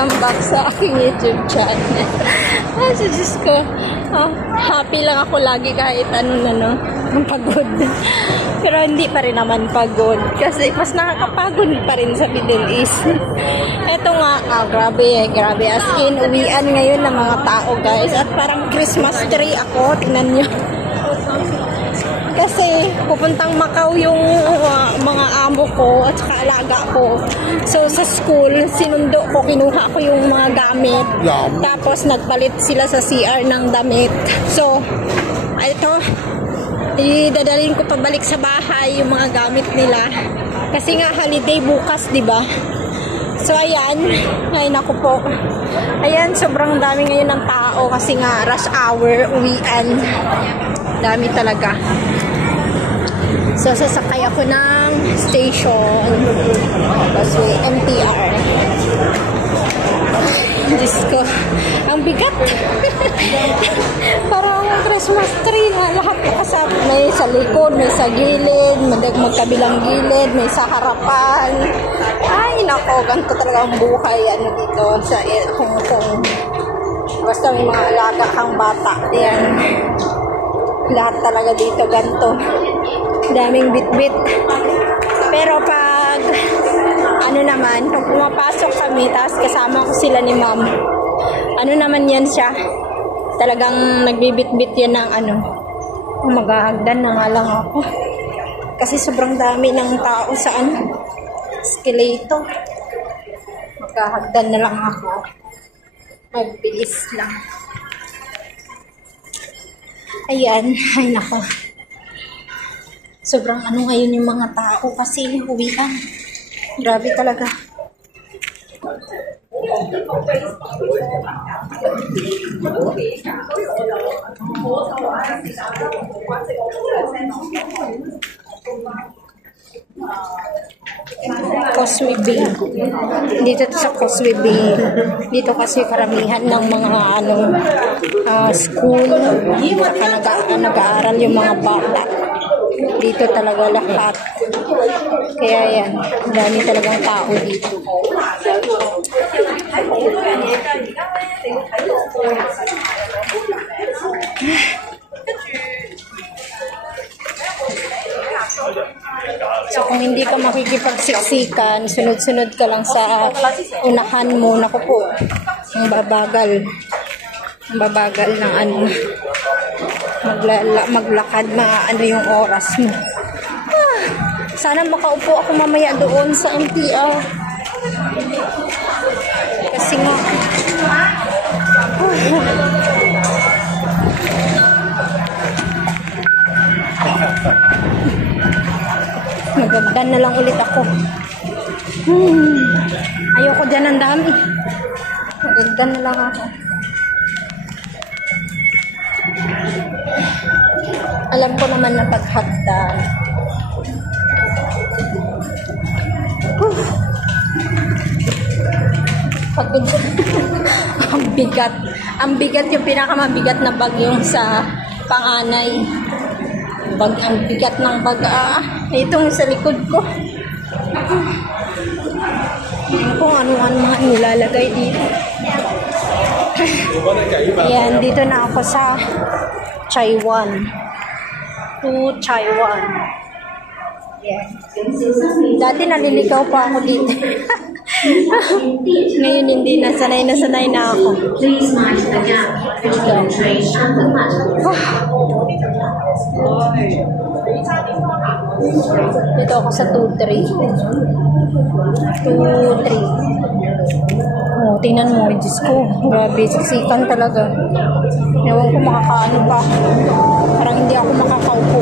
welcome back sa aking YouTube channel. So, Diyos ko, happy lang ako lagi kahit ang pagod. Pero hindi pa rin naman pagod. Kasi mas nakakapagod pa rin sa Middle East. Eto nga, grabe. As in, uwian ngayon ng mga tao, guys. At parang Christmas tree ako. Tingnan nyo. Kasi pupuntang Macau yung mga amo ko at saka alaga ko. So sa school, sinundo ko, kinuha ko yung mga gamit. Tapos nagpalit sila sa CR ng damit. So, ito, idadalhin ko pabalik sa bahay yung mga gamit nila. Kasi nga holiday bukas, di ba? So ayan, ay naku po. Ayan, sobrang dami ngayon ng tao kasi nga rush hour, uwian. Dami talaga. So, sasakay ako ng station. Kasi MTR. Diyos ko. Ang bigat. Parang Christmas tree na lahat kasama. May sa likod, may sa gilid, magkabilang gilid, may sa harapan. Ay, nako. Ganito talaga ang buhay dito sa Hong Kong. Basta may mga alaga kang bata. Ayan. Lahat talaga dito ganito. Daming bit-bit. Pero pag pag pumapasok kami, tapos kasama ko sila ni ma'am, naman yan siya. Talagang nagbibit-bit yan ng maghahagdan na nga lang ako. Kasi sobrang dami ng tao sa escalator. Maghahagdan na lang ako. Magbilis lang. Ayan, ay nako. Sobrang ngayon yung mga tao kasi uwian. Grabe talaga. Causeway Bay. Dito sa Causeway Bay. Dito kasi karamihan ng mga school. Saka nag-aaral yung mga bata. Dito talaga lahat. Kaya yan, dami talagang tao dito. So kung hindi ka makikipagsiksikan, sunod-sunod ka lang sa unahan mo, naku po, ang babagal. Ang babagal ng maglakad, yung oras mo. Sana makaupo ako mamaya doon sa MTR. Kasi nga, magagdan na lang ulit ako. Ayoko dyan ang dami. Magagdan na lang ako. Alam ko naman na paghagdan. Ang bigat. Ang bigat yung pinakamabigat na bag yung sa panganay. Ang bigat ng bag. Itong sa likod ko. Kung ano-ano mga nilalagay dito. Ayan, dito na ako sa Chaiwan. To Chaiwan. Yan. Dati naliligaw pa ako dito. Ngayon hindi na. Sanay na ako. Dito ako sa 2-3. Oh, tingnan mo, Diyos ko. Grabe, siksikan talaga. Ewan ko makakaano pa. Parang hindi ako makakaupo.